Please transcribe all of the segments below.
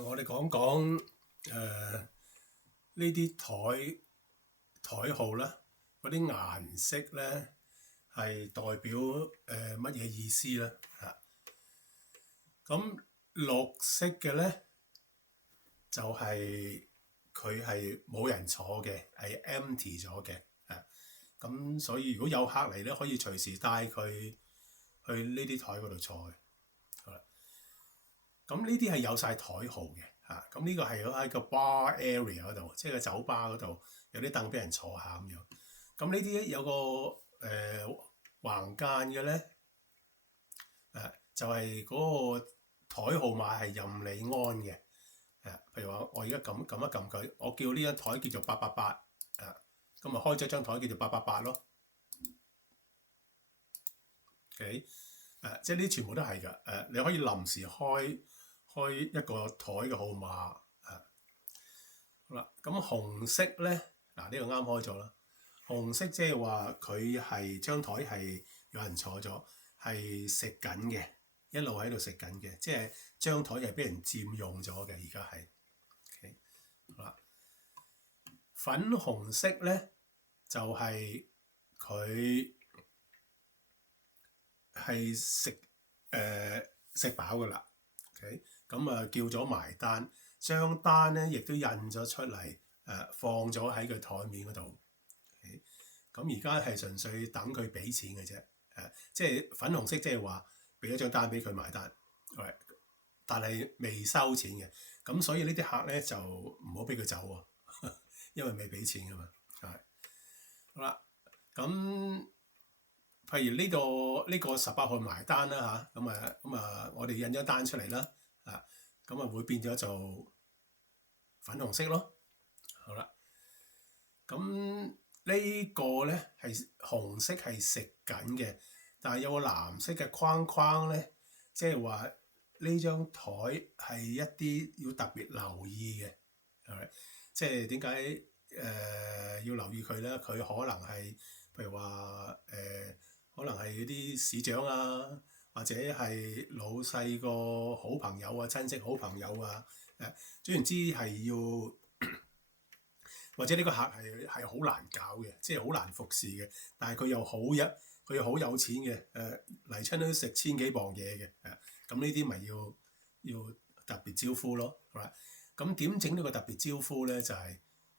我哋講講呢啲台號啦，嗰啲顏色咧係代表乜嘢意思咧？咁綠色嘅咧就係佢係冇人坐嘅，係 empty 咗嘅。咁所以如果有客嚟咧，可以隨時帶佢去呢啲台嗰度坐嘅。好啦，咁呢啲係有晒台號嘅。咁呢個係喺個 bar area 嗰度，即係個酒吧嗰度有啲凳俾人坐下咁樣。咁呢啲有個橫間嘅咧，就係嗰個台號碼係任你安嘅。譬如話我而家撳一撳佢，我叫呢張台叫做888，咁咪開咗張台叫做888咯。OK，即係呢啲全部都係㗎。你可以臨時開一個台嘅號碼。好啦，咁紅色咧，呢個啱開咗啦。紅色即係話佢係張台係有人坐咗，係食緊嘅，一路喺度食緊嘅，即係張台係俾人佔用咗嘅。而家係 OK， 好啦。粉紅色咧就係佢係食飽㗎啦。OK，咁叫咗埋單，張單咧亦都印咗出嚟，放咗喺佢台面嗰度。咁而家係純粹等佢俾錢嘅啫。即係粉紅色，即係話俾咗張單俾佢埋單，但係未收錢嘅。咁所以呢啲客咧就唔好俾佢走喎，因為未俾錢㗎嘛。好啦，咁譬如呢個18號埋單啦嚇，咁我哋印咗單出嚟啦，咁會變咗做粉紅色咯。好啦，咁呢個咧係紅色係食緊嘅，但係有個藍色嘅框框咧，即係話呢張台係一啲要特別留意嘅，係咪？即係點解要留意佢咧？佢可能係譬如話可能係啲市長啊，或者係老細個好朋友啊、親戚好朋友啊，總言之係要。或者呢個客係好難搞嘅，即係好難服侍嘅，但係佢又好有錢嘅，嚟親都食千幾磅嘢嘅，咁呢啲咪要特別招呼咯，好啦。咁點整呢個特別招呼咧？就係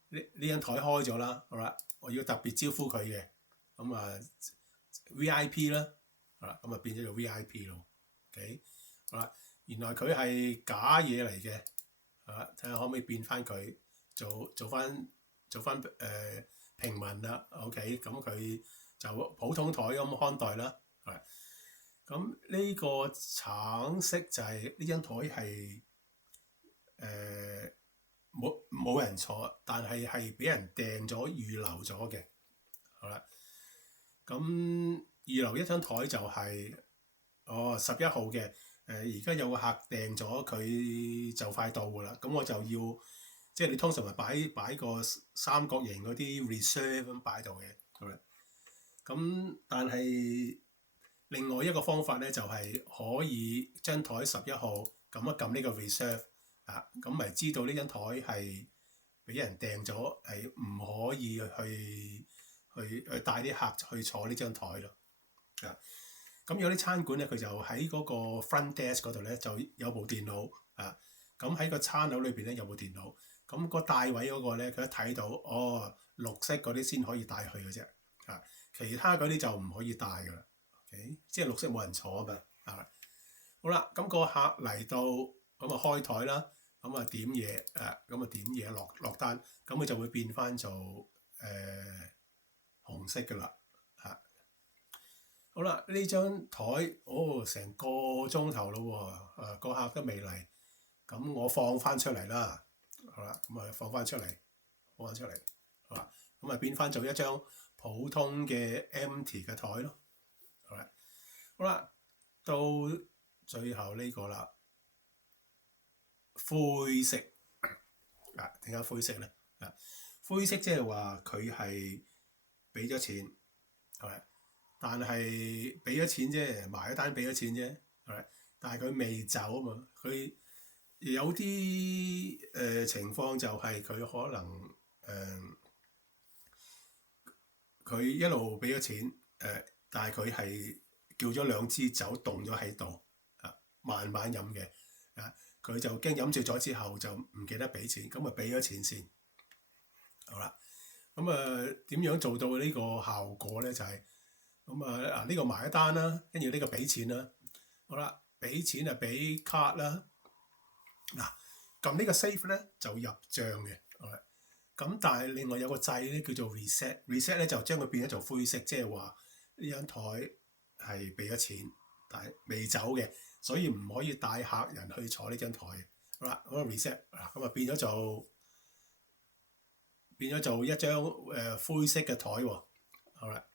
呢張台開咗啦，好啦，我要特別招呼佢嘅，咁VIP 啦，好啦，咁變咗做 VIP 咯。OK， 好啦，原來佢係假嘢嚟嘅，睇下可唔可以變翻佢做翻平民啦。OK， 咁佢就普通台咁看待啦。咁呢個橙色就係呢張台係冇人坐，但係俾人訂咗預留咗嘅。好啦，咁預留一張台就係11號嘅。而家有個客訂咗，佢就快到㗎啦。咁我就要。即係你通常係擺個三角形嗰啲 reserve 咁擺度嘅，好啦。咁但係另外一個方法咧，就係可以張台11號撳一撳呢個 reserve，咁咪知道呢張台係俾人訂咗，係唔可以去帶啲客去坐呢張台咯。咁有啲餐館咧，佢就喺嗰個 front desk 嗰度咧就有部電腦，咁喺個餐樓裏邊咧有部電腦。咁個帶位嗰個咧，佢一睇到綠色嗰啲先可以帶去嘅啫，其他嗰啲就唔可以帶㗎啦。OK， 即係綠色冇人坐㗎。好啦，咁個客嚟到，咁開台啦，咁點嘢，咁點嘢落單，咁佢就會變翻做紅色㗎啦。好啦，呢張台成個鐘頭咯喎，個客都未嚟，咁我放翻出嚟啦。好啦，咁放翻出嚟，好啦，咁變翻做一張普通嘅 empty 嘅台咯。好啦，到最後呢個啦，灰色。點解灰色咧？灰色即係話佢係俾咗錢，但係俾咗錢啫，埋咗單俾咗錢啫，但係佢未走啊嘛，佢有啲情況就係佢可能佢一路俾咗錢但係佢係叫咗兩支酒凍咗喺度慢慢飲嘅佢就驚飲醉咗之後就唔記得俾錢，咁啊俾咗錢先。好啦，咁點樣做到呢個效果咧？就係咁呢個埋一單啦，跟住呢個俾錢啦。好啦，俾錢啊俾卡啦。嗱，撳呢個 save 咧就入帳嘅。好啦，咁但係另外有個掣咧叫做 reset 咧就將佢變咗做灰色，即係話呢張台係俾咗錢，但係未走嘅，所以唔可以帶客人去坐呢張台。好啦，咁 reset 嗱，咁啊變咗做一張灰色嘅台喎。好啦，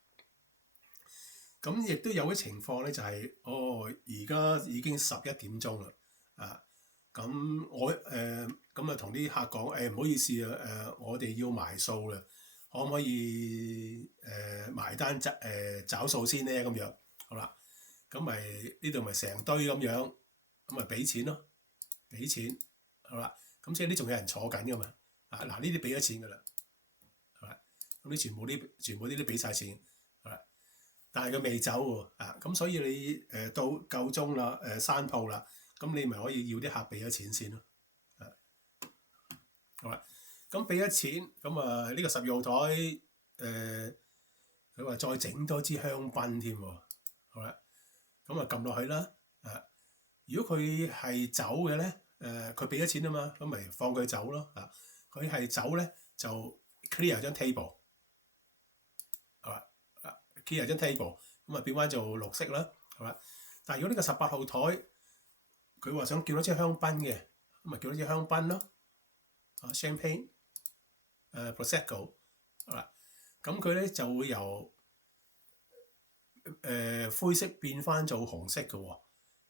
咁亦都有啲情況咧，就係而家已經11點鐘啦咁我咁同啲客講唔好意思我哋要埋數啦，可唔可以埋單找數先咧？咁樣好啦，咁咪呢度咪成堆咁樣，咁咪俾錢咯，俾錢好啦，咁即係呢仲有人坐緊噶嘛嗱呢啲俾咗錢噶啦，好啦，咁啲全部呢啲俾晒錢，好啦，但係佢未走喎咁所以你到夠鐘啦閂鋪啦。咁你咪可以要啲客俾咗錢先咯，好啦，咁俾咗錢，咁呢個12號台佢話再整多支香檳添喎，好啦，咁撳落去啦，如果佢係走嘅咧，佢俾咗錢啊嘛，咁咪放佢走咯，佢係走咧就 clear 張 table， 係嘛，clear 張 table， 咁啊變翻做綠色啦，係嘛，但係如果呢個18號台，佢話想叫多支香檳嘅，咁咪叫多支香檳咯，champagne，prosecco， 啦，咁佢咧就會由灰色變翻做紅色嘅喎，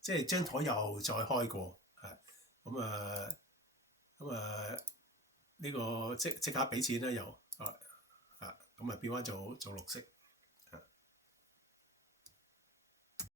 即係張台又再開過，呢個即刻俾錢啦又，咁啊變翻做綠色。